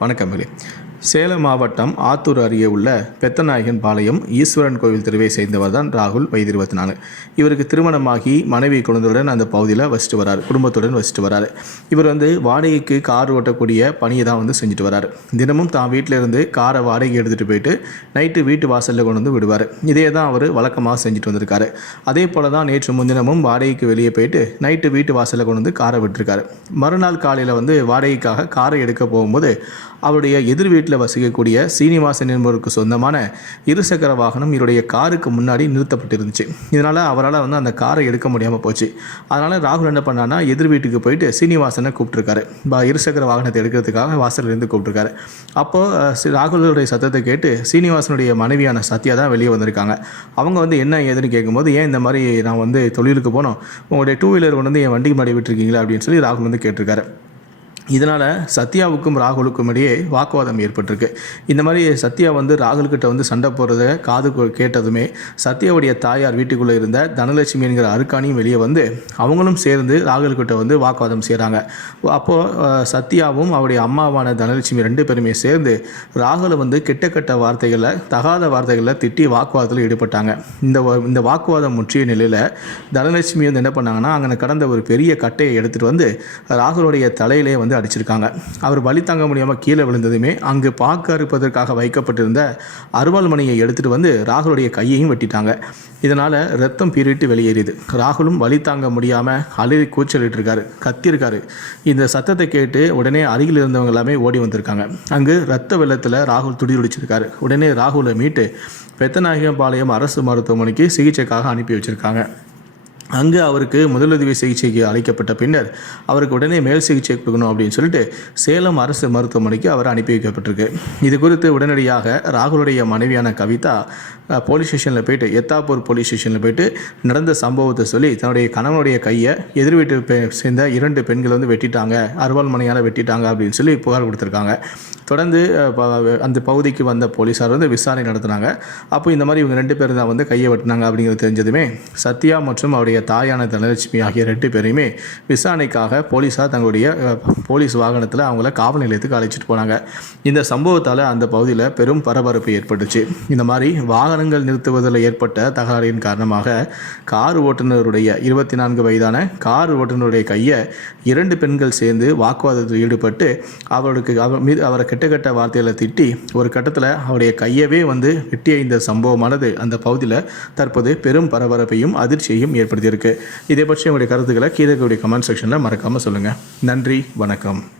வணக்கம் மகளே சேலம் மாவட்டம் ஆத்தூர் அருகே உள்ள பெத்தநாயகன் பாளையம் ஈஸ்வரன் கோவில் தெருவை சேர்ந்தவர் தான் ராகுல் வயது இருபத்தி நாலு இவருக்கு திருமணமாகி மனைவி குழந்தையுடன் அந்த பகுதியில் வசிட்டு வராரு. குடும்பத்துடன் வசிட்டு வராரு. இவர் வந்து வாடகைக்கு கார் ஓட்டக்கூடிய பணியை தான் வந்து செஞ்சுட்டு வராரு. தினமும் தான் வீட்டில் இருந்து காரை வாடகை எடுத்துகிட்டு போயிட்டு நைட்டு வீட்டு வாசலில் கொண்டு வந்து விடுவார். இதே தான் அவர் வழக்கமாக செஞ்சுட்டு வந்திருக்காரு. அதே போல தான் நேற்று முன்தினமும் வாடகைக்கு வெளியே போயிட்டு நைட்டு வீட்டு வாசலில் கொண்டு வந்து காரை விட்டுருக்காரு. மறுநாள் காலையில் வந்து வாடகைக்காக காரை எடுக்க போகும்போது அவருடைய எதிர் வீட்டில் வீட்டில் வசிக்கக்கூடிய சீனிவாசன் என்பவருக்கு சொந்தமான இருசக்கர வாகனம் இவருடைய காருக்கு முன்னாடி நிறுத்தப்பட்டிருந்துச்சு. இதனால் அவரால் வந்து அந்த காரை எடுக்க முடியாமல் போச்சு. அதனால் ராகுல் என்ன பண்ணான்னா எதிர் வீட்டுக்கு போயிட்டு சீனிவாசனை கூப்பிட்டுருக்காரு. இருசக்கர வாகனத்தை எடுக்கிறதுக்காக வாசலிருந்து இருந்து கூப்பிட்டுருக்காரு அப்போது ராகுலுடைய சத்தத்தை கேட்டு சீனிவாசனுடைய மனைவியான சத்யா தான் வெளியே வந்திருக்காங்க. அவங்க வந்து என்ன ஏதுன்னு கேட்கும்போது ஏன் இந்த மாதிரி நான் வந்து தொழிலுக்கு போனோம்? உங்களுடைய டூ வீலர் கொண்டு வந்து என் வண்டிக்கு மாடி விட்டுருக்கீங்களா? அப்படின்னு சொல்லி ராகுல் வந்து கேட்டிருக்காரு. இதனால் சத்யாவுக்கும் ராகுலுக்கும் இடையே வாக்குவாதம் ஏற்பட்டிருக்கு. இந்த மாதிரி சத்யா வந்து ராகுல்கிட்ட வந்து சண்டை போடுறத காது கேட்டதுமே சத்யாவுடைய தாயார் வீட்டுக்குள்ளே இருந்த தனலட்சுமி என்கிற அருக்காணியும் வெளியே வந்து அவங்களும் சேர்ந்து ராகுல்கிட்ட வந்து வாக்குவாதம் செய்கிறாங்க அப்போது சத்யாவும் அவருடைய அம்மாவான தனலட்சுமி ரெண்டு பேருமே சேர்ந்து ராகுலை வந்து கிட்டக்கட்ட கெட்ட வார்த்தைகளை தகாத வார்த்தைகளை திட்டி வாக்குவாதத்தில் ஈடுபட்டாங்க. இந்த இந்த வாக்குவாதம் முற்றிய நிலையில் தனலட்சுமி வந்து என்ன பண்ணாங்கன்னா அங்கே கடந்த ஒரு பெரிய கட்டையை எடுத்துகிட்டு வந்து ராகுலுடைய தலையிலே வந்து அடிச்சிருக்காங்க. அவர் வலி தாங்க முடியாமல் கீழே விழுந்ததுமே அங்கு பாக்கு அறுப்பதற்காக வைக்கப்பட்டிருந்த அருவாள் மணியை எடுத்துகிட்டு வந்து ராகுலுடைய கையையும் வெட்டிட்டாங்க. இதனால் ரத்தம் பீரிட்டு வெளியேறியது. ராகுலும் வலி தாங்க முடியாமல் அழுகி கூச்சலிட்டு இருக்காரு கத்தியிருக்காரு. இந்த சத்தத்தை கேட்டு உடனே அருகில் இருந்தவங்க எல்லாமே ஓடி வந்திருக்காங்க. அங்கு ரத்த வெள்ளத்தில் ராகுல் துடிதுடிச்சிருக்காரு. உடனே ராகுலை மீட்டு பெத்தநாயகம்பாளையம் அரசு மருத்துவமனைக்கு சிகிச்சைக்காக அனுப்பி வச்சுருக்காங்க. அங்கு அவருக்கு முதலுதவி சிகிச்சைக்கு அளிக்கப்பட்ட பின்னர் அவருக்கு உடனே மேல் சிகிச்சை கொடுக்கணும் அப்படின்னு சொல்லிட்டு சேலம் அரசு மருத்துவமனைக்கு அவர் அனுப்பி வைக்கப்பட்டிருக்கு. இது குறித்து உடனடியாக ராகுலுடைய மனைவியான கவிதா போலீஸ் ஸ்டேஷனில் போயிட்டு எத்தாப்பூர் போலீஸ் ஸ்டேஷனில் போயிட்டு நடந்த சம்பவத்தை சொல்லி தன்னுடைய கணவனுடைய கையை எதிர் வீட்டு சேர்ந்த இரண்டு பெண்கள் வந்து வெட்டிட்டாங்க அருவாள் மனையால் வெட்டிட்டாங்க அப்படின்னு சொல்லி புகார் கொடுத்துருக்காங்க. தொடர்ந்து ப- அந்த பகுதிக்கு வந்த போலீஸார் வந்து விசாரணை நடத்தினாங்க. அப்போ இந்த மாதிரி இவங்க ரெண்டு பேரும் தான் வந்து கையை வெட்டினாங்க அப்படிங்கிறது தெரிஞ்சதுமே சத்யா மற்றும் அவருடைய தாயான தனலட்சுமி ஆகிய ரெண்டு பேரையுமே விசாரணைக்காக போலீஸார் தங்களுடைய போலீஸ் வாகனத்தில் அவங்கள காவல் நிலையத்துக்கு அழைச்சிட்டு போனாங்க. இந்த சம்பவத்தால் அந்த பகுதியில் பெரும் பரபரப்பு ஏற்பட்டுச்சு. இந்த மாதிரி வாகனங்கள் நிறுத்துவதில் ஏற்பட்ட தகராறின் காரணமாக கார் ஓட்டுநருடைய இருபத்தி நான்கு வயதான கார் ஓட்டுநருடைய கையை இரண்டு பெண்கள் சேர்ந்து வாக்குவாதத்தில் ஈடுபட்டு அவருக்கு அவர் மீது அவரை கெட்ட கெட்ட வார்த்தைகளை திட்டி ஒரு கட்டத்தில் அவருடைய கையவே வந்து வெட்டிய இந்த சம்பவமானது. அந்த பகுதியில் தற்போது பெரும் பரபரப்பையும் அதிர்ச்சியையும் ஏற்படுத்தி இருக்குது இதை பற்றி உங்களுடைய கருத்துக்களை கீழே கமெண்ட் செக்ஷனில் மறக்காமல் சொல்லுங்கள் நன்றி வணக்கம்.